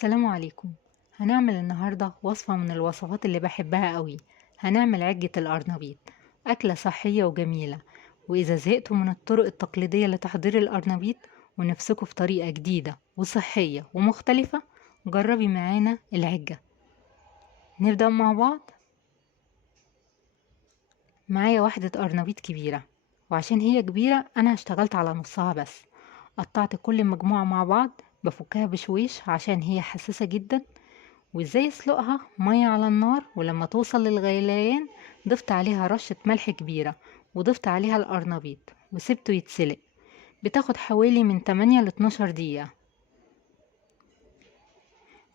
السلام عليكم. هنعمل النهاردة وصفة من الوصفات اللي بحبها قوي. هنعمل عجة القرنبيط، أكلة صحية وجميلة. وإذا زهقتوا من الطرق التقليدية لتحضير القرنبيط ونفسكوا في طريقة جديدة وصحية ومختلفة، جربي معانا العجة. نبدأ مع بعض. معايا واحدة قرنبيط كبيرة، وعشان هي كبيرة أنا اشتغلت على نصها بس. قطعت كل مجموعة مع بعض، بفكها بشويش عشان هي حساسة جدا. وازاي اسلقها؟ مية على النار، ولما توصل للغليان ضفت عليها رشة ملح كبيرة، وضفت عليها القرنبيط وسبته يتسلق. بتاخد حوالي من 8 ل 12 دقيقة.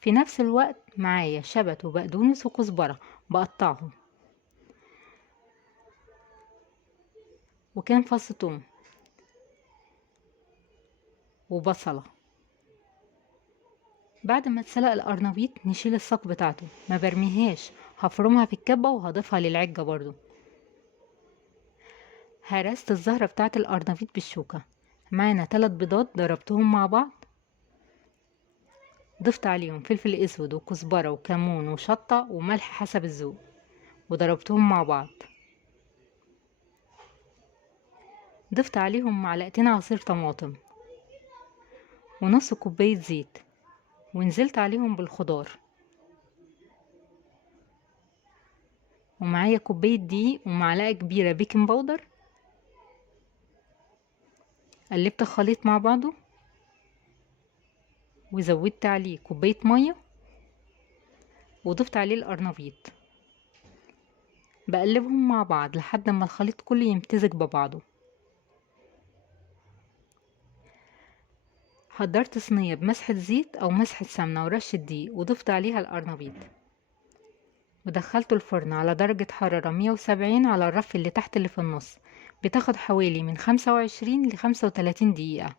في نفس الوقت معايا شبت وبقدونس وكزبرة بقطعهم، وكان فص توم وبصلة. بعد ما اتسلق القرنبيط نشيل الساق بتاعته، ما برميهاش، هفرمها في الكبة وهضيفها للعجة برضو. هرست الزهرة بتاعة القرنبيط بالشوكة. معانا 3 بيضات ضربتهم مع بعض، ضفت عليهم فلفل اسود وكزبرة وكمون وشطة وملح حسب الذوق، وضربتهم مع بعض. ضفت عليهم معلقتين عصير طماطم ونص كوباية زيت، ونزلت عليهم بالخضار. ومعايا كوباية دقيق ومعلقة كبيرة بيكنج باودر. قلبت الخليط مع بعضه، وزودت عليه كوباية مية، وضفت عليه القرنبيط. بقلبهم مع بعض لحد ما الخليط كله يمتزج ببعضه. حضرت صينية بمسحة زيت او مسحة سمنة ورشة دقيق، وضفت عليها القرنبيط، ودخلته الفرن على درجة حرارة 170 على الرف اللي تحت اللي في النص. بتاخد حوالي من 25 ل 35 دقيقة.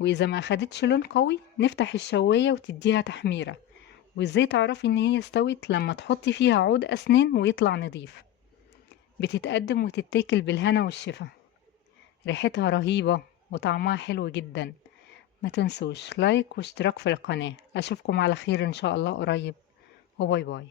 واذا ما اخدتش لون قوي نفتح الشواية وتديها تحميرة. وازاي تعرفي ان هي استوت؟ لما تحطي فيها عود اسنان ويطلع نضيف. بتتقدم وتتاكل بالهنا والشفا. ريحتها رهيبة وطعمها حلو جدا. ما تنسوش لايك واشتراك في القناة. اشوفكم على خير ان شاء الله قريب، وباي باي.